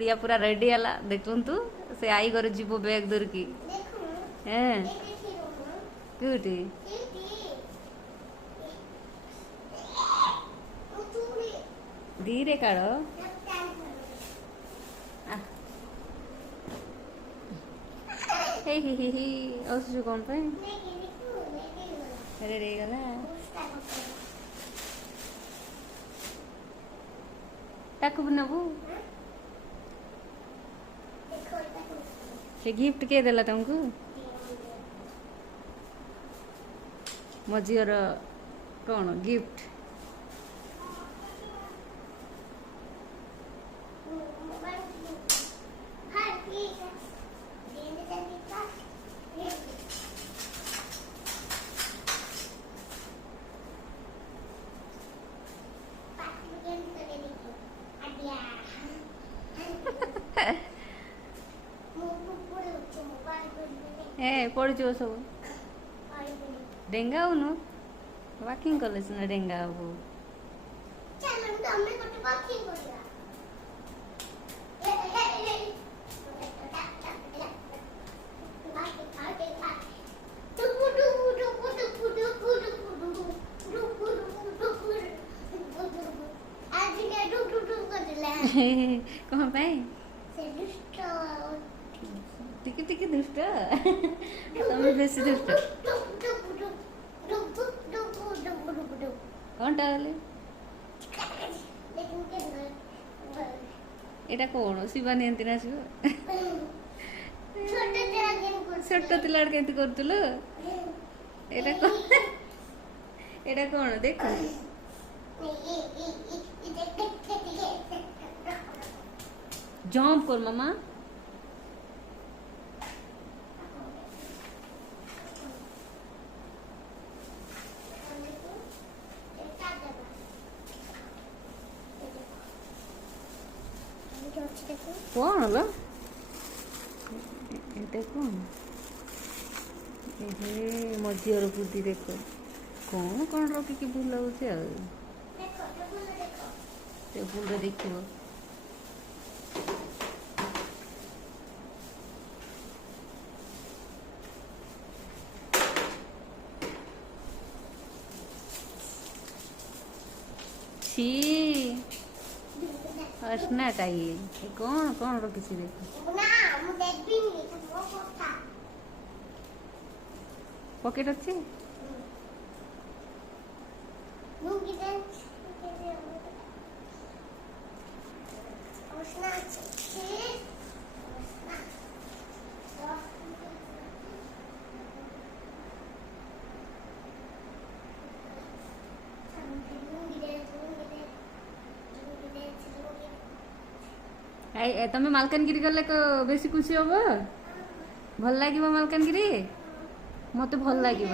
गुड़िया पूरा रेडी है देखु से आई घर जीव बैग धरिकी क्यूटी धीरे काढ़ असुचु कौन पे अरे रे गला ताकू नबू से गिफ्ट किए देला तुमको मो झीर कौन गिफ्ट पड़ी सब डेंगा हूँ वाकिंग कले सीना डेंगा हबू कौन पाई टिके टिके दुष्ट तमें बेसी दुष्ट कौन टाले एटा कौन शिवानी एंती नाचब छोट तिला केंती करतुल एटा कौन देख जंप कर मामा कौन लो देखो मो झीर बुद्धि देख कौन कौन रखिकी बुलाऊँ टेबुल देख छी हसना चाहिए कौन कौन रखी देख पॉकेट अच्छे तमें मालकानगिरी गले बेसी खुशी हम भल लगे मालकानगिरी मत भल लगे